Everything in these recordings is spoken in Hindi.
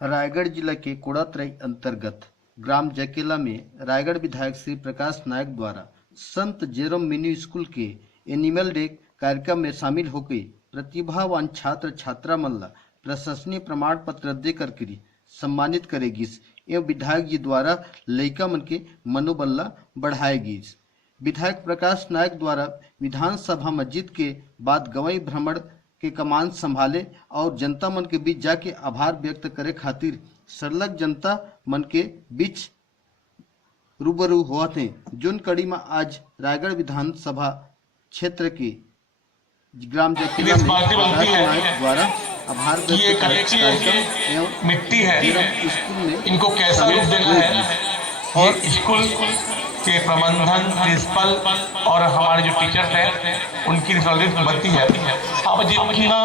रायगढ़ जिला के कोड़ातराई अंतर्गत ग्राम जकेला में रायगढ़ विधायक श्री प्रकाश नायक द्वारा संत जेरोम मिनी स्कूल के एनिमल डे कार्यक्रम में शामिल होकर प्रतिभावान छात्र छात्रा मन ला प्रशंसनीय प्रमाण पत्र दे करके सम्मानित करेगी एवं विधायक जी द्वारा लड़का मन के मनोबल ला बढ़ाएगी। विधायक प्रकाश नायक द्वारा विधानसभा में जीत के बाद गवाई भ्रमण के कमान संभाले और जनता मन के बीच जाके आभार व्यक्त करे खातिर सरलग जनता मन के बीच रूबरू हुआ थे। जोन कड़ी में आज रायगढ़ विधानसभा क्षेत्र के ग्राम जकेला में प्रकाश नायक द्वारा आभार व्यक्त कार्यक्रम मिट्टी है, स्कूल में इनको कैसा रूप देना है और स्कूल के प्रबंधन प्रिंसिपल और हमारे जो टीचर्स हैं उनकी रिस्पॉन्सिबिलिटी बनती है। अब जितना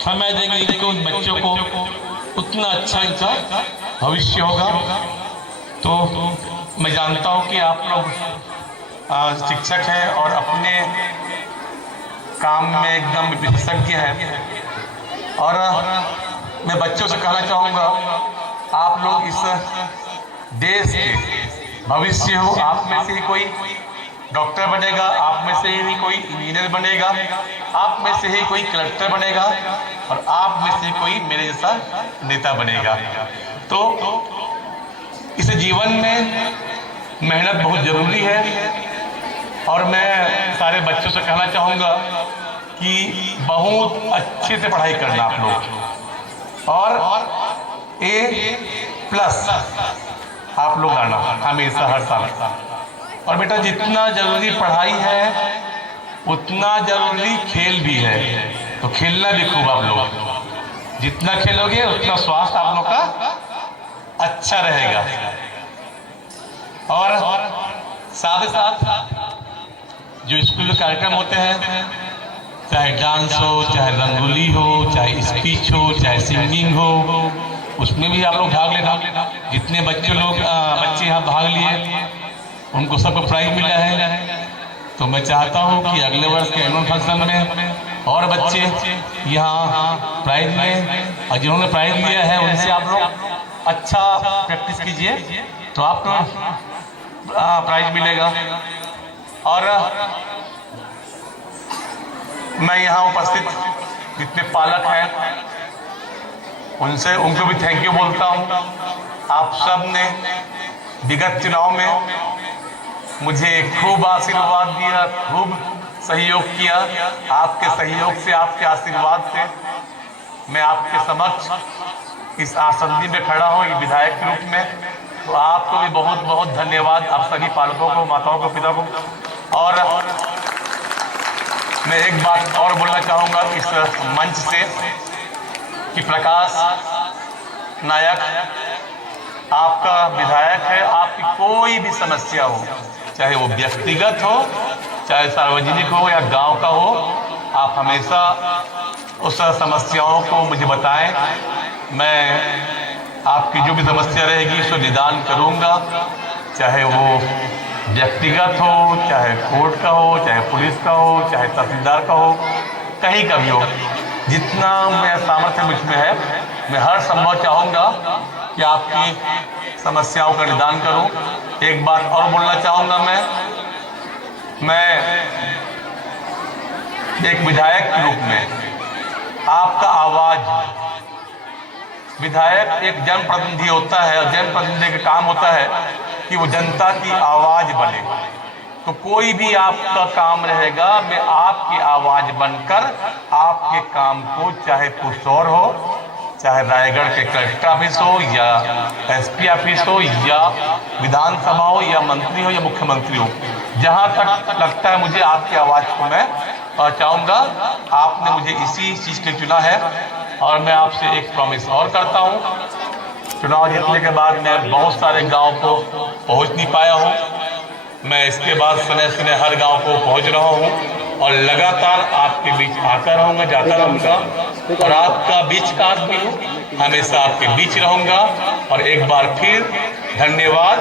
समय देंगे इनको बच्चों को उतना अच्छा इनका भविष्य होगा। तो मैं जानता हूँ कि आप लोग शिक्षक हैं और अपने काम में एकदम विशेषज्ञ हैं और मैं बच्चों से कहना चाहूँगा आप लोग इस देश के भविष्य हो। आप में से ही कोई डॉक्टर बनेगा, आप में से ही कोई इंजीनियर बनेगा, आप में से ही कोई कलेक्टर बनेगा और आप में से कोई मेरे जैसा नेता बनेगा। तो इस जीवन में मेहनत बहुत जरूरी है और मैं सारे बच्चों से कहना चाहूँगा कि बहुत अच्छे से पढ़ाई करना आप लोग और A+ आप लोग आना हमेशा हर साल। और बेटा जितना जरूरी पढ़ाई है उतना जरूरी खेल भी है, तो खेलना भी खूब आप लोग। जितना खेलोगे उतना स्वास्थ्य आप लोग का अच्छा रहेगा। और साथ ही साथ जो स्कूल में कार्यक्रम होते हैं, चाहे डांस हो, चाहे रंगोली हो, चाहे स्पीच हो, चाहे सिंगिंग हो, उसमें भी आप लोग भाग लेना। जितने बच्चे यहाँ भाग लिए उनको सबको प्राइज मिला है। तो मैं चाहता हूँ कि अगले वर्ष के एनुअल फंक्शन में और बच्चे यहाँ प्राइज लें और जिन्होंने प्राइज लिया है उनसे आप लोग अच्छा प्रैक्टिस कीजिए तो आपको प्राइज मिलेगा। और मैं यहाँ उपस्थित जितने पालक हैं उनको भी थैंक यू बोलता हूँ। आप सब ने विगत चुनाव में मुझे खूब आशीर्वाद दिया, खूब सहयोग किया। आपके सहयोग से, आपके आशीर्वाद से मैं आपके समक्ष इस आसंदी में खड़ा हूँ विधायक के रूप में। तो आपको भी बहुत बहुत धन्यवाद, आप सभी पालकों को, माताओं को, पिता को। और मैं एक बात और बोलना चाहूँगा इस मंच से कि प्रकाश नायक आपका विधायक है। आपकी कोई भी समस्या हो, चाहे वो व्यक्तिगत हो, चाहे सार्वजनिक हो या गांव का हो, आप हमेशा उस समस्याओं को मुझे बताएं। मैं आपकी जो भी समस्या रहेगी उसको निदान करूंगा, चाहे वो व्यक्तिगत हो, चाहे कोर्ट का हो, चाहे पुलिस का हो, चाहे तहसीलदार का हो, कहीं का भी हो। जितना मेरा सामर्थ्य मुझ में है मैं हर संभव चाहूँगा कि आपकी समस्याओं का निदान करूं। एक बात और बोलना चाहूँगा मैं एक विधायक के रूप में आपका आवाज, विधायक एक जनप्रतिनिधि होता है और जनप्रतिनिधि का काम होता है कि वो जनता की आवाज बने। तो कोई भी आपका काम रहेगा, मैं आपकी आवाज बनकर आपके काम को, चाहे पुरसौर हो, चाहे रायगढ़ के कलेक्टर ऑफिस हो या SP ऑफिस हो या विधानसभा हो या मंत्री हो या मुख्यमंत्री हो, जहां तक लगता है मुझे आपकी आवाज को मैं पहुंचाऊंगा। आपने मुझे इसी चीज के लिए चुना है और मैं आपसे एक प्रॉमिस और करता हूं। चुनाव जीतने के बाद मैं बहुत सारे गाँव को पहुँच नहीं पाया हूँ। मैं इसके बाद समय हर गांव को पहुंच रहा हूं और लगातार आपके बीच आता रहूंगा, जाता रहूंगा और आपका बीच का आदमी हूं, हमेशा आपके बीच रहूंगा। और एक बार फिर धन्यवाद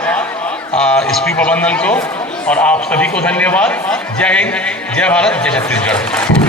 SP प्रबंधन को और आप सभी को धन्यवाद। जय हिंद, जय भारत, जय छत्तीसगढ़।